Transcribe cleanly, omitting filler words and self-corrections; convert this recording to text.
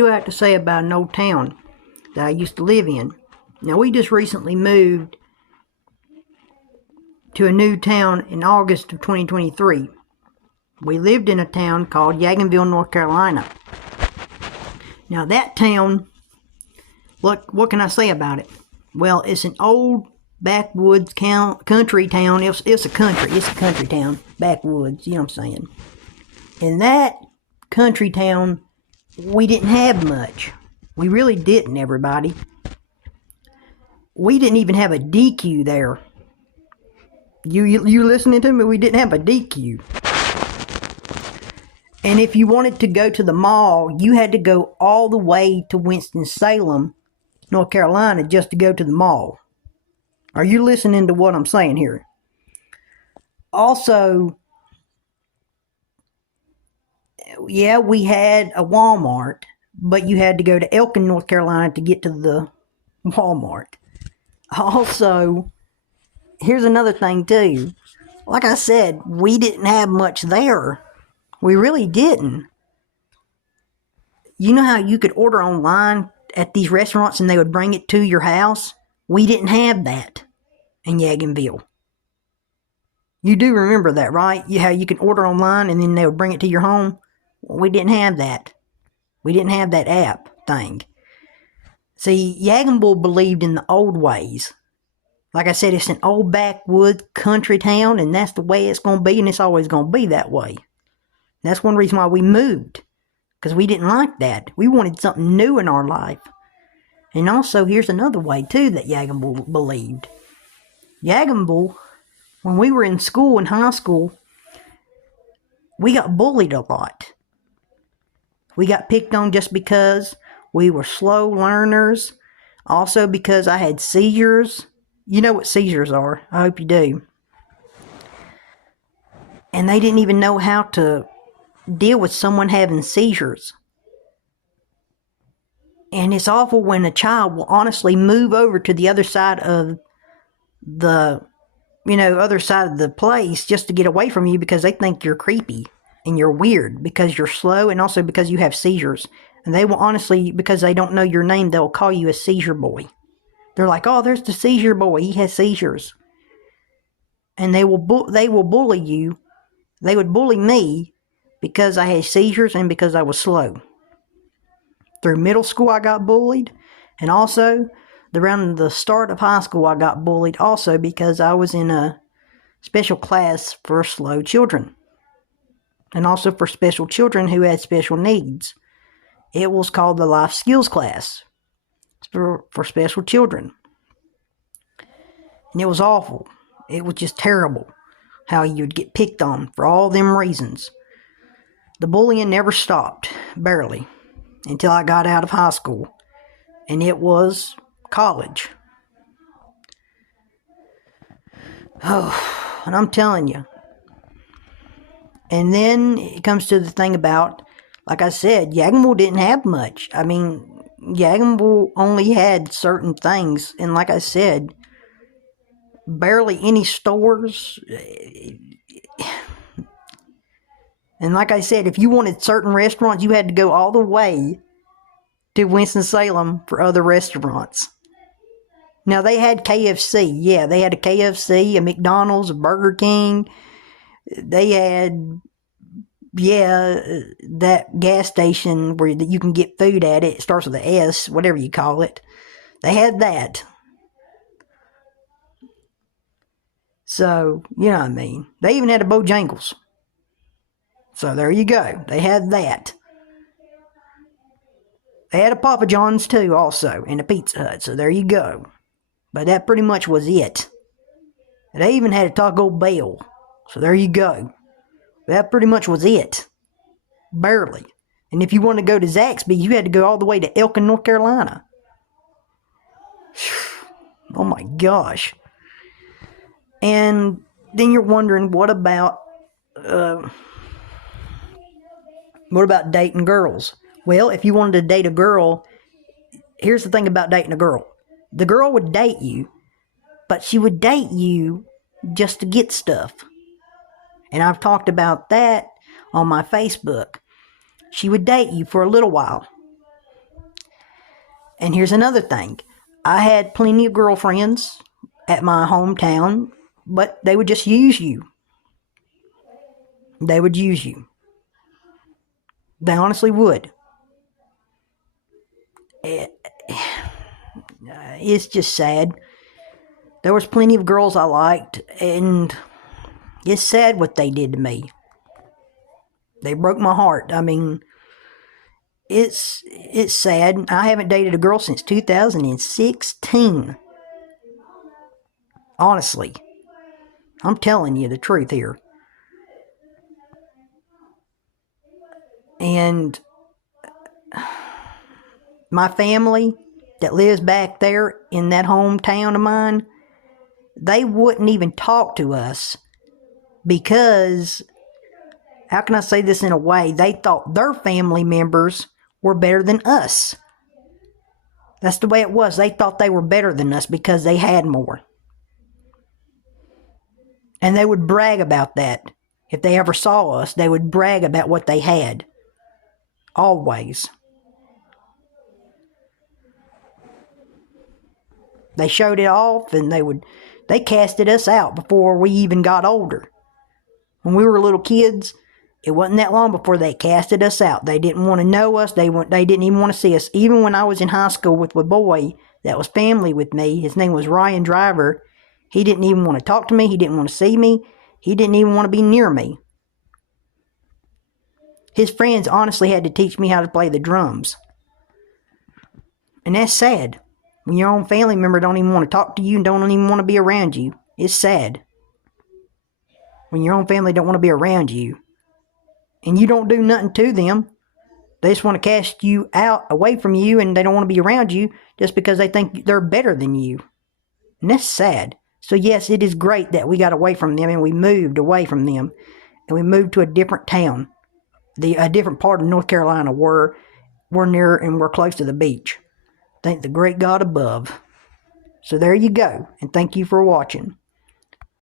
do I have to say about an old town that I used to live in? Now, we just recently moved to a new town in August of 2023. We lived in a town called Yadkinville, North Carolina. Now, that town, what can I say about it? Well, it's an old backwoods country town. It's a country town, backwoods, you know what I'm saying? In that country town, we didn't have much. We really didn't, everybody. We didn't even have a DQ there. You listening to me? We didn't have a DQ. And if you wanted to go to the mall, you had to go all the way to Winston-Salem, North Carolina, just to go to the mall. Are you listening to what I'm saying here? Also, yeah, we had a Walmart, but you had to go to Elkin, North Carolina to get to the Walmart. Also, here's another thing too. Like I said, we didn't have much there. We really didn't. You know how you could order online at these restaurants and they would bring it to your house? We didn't have that in Yadkinville. You do remember that, right? How you can order online and then they would bring it to your home? Well, we didn't have that. We didn't have that app thing. See, Yadkinville believed in the old ways. Like I said, it's an old backwoods country town, and that's the way it's going to be, and it's always going to be that way. That's one reason why we moved, because we didn't like that. We wanted something new in our life. And also, here's another way, too, that Yadkinville believed. Yadkinville, when we were in school, in high school, we got bullied a lot. We got picked on just because we were slow learners. Also because I had seizures. You know what seizures are. I hope you do. And they didn't even know how to deal with someone having seizures. And it's awful when a child will honestly move over to the other side of the, other side of the place just to get away from you because they think you're creepy and you're weird because you're slow and also because you have seizures. And they will honestly, because they don't know your name, they'll call you a seizure boy. They're like, oh, there's the seizure boy. He has seizures. And they will bully you. They would bully me because I had seizures and because I was slow. Through middle school, I got bullied. And also, around the start of high school, I got bullied also because I was in a special class for slow children. And also for special children who had special needs. It was called the life skills class for special children. And it was awful. It was just terrible how you'd get picked on for all them reasons. The bullying never stopped, barely, until I got out of high school. And it was college. Oh, and I'm telling you. And then it comes to the thing about, like I said, Yadkinville didn't have much. I mean, Yadkinville only had certain things. And like I said, barely any stores. And like I said, if you wanted certain restaurants, you had to go all the way to Winston-Salem for other restaurants. Now, they had KFC. Yeah, they had a KFC, a McDonald's, a Burger King. They had, that gas station where you can get food at it. It starts with an S, whatever you call it. They had that. So, you know what I mean. They even had a Bojangles. So, there you go. They had that. They had a Papa John's too, also, and a Pizza Hut. So, there you go. But that pretty much was it. They even had a Taco Bell. So there you go. That pretty much was it. Barely. And if you wanted to go to Zaxby, you had to go all the way to Elkin, North Carolina. Oh my gosh. And then you're wondering, what about dating girls? Well, if you wanted to date a girl, here's the thing about dating a girl. The girl would date you, but she would date you just to get stuff. And I've talked about that on my Facebook. She would date you for a little while. And here's another thing. I had plenty of girlfriends at my hometown, but they would just use you. They would use you. They honestly would. It's just sad. There was plenty of girls I liked, and it's sad what they did to me. They broke my heart. I mean, it's sad. I haven't dated a girl since 2016. Honestly. I'm telling you the truth here. And my family that lives back there in that hometown of mine, they wouldn't even talk to us because, how can I say this in a way, they thought their family members were better than us. That's the way it was. They thought they were better than us because they had more. And they would brag about that. If they ever saw us, they would brag about what they had. Always. They showed it off, and they casted us out before we even got older. When we were little kids, it wasn't that long before they casted us out. They didn't want to know us. They didn't even want to see us. Even when I was in high school with a boy that was family with me, his name was Ryan Driver, he didn't even want to talk to me. He didn't want to see me. He didn't even want to be near me. His friends honestly had to teach me how to play the drums. And that's sad. When your own family member don't even want to talk to you and don't even want to be around you. It's sad. When your own family don't want to be around you. And you don't do nothing to them. They just want to cast you out, away from you, and they don't want to be around you just because they think they're better than you. And that's sad. So yes, it is great that we got away from them and we moved away from them. And we moved to a different town. A different part of North Carolina where we're near and we're close to the beach. Thank the great God above. So there you go. And thank you for watching.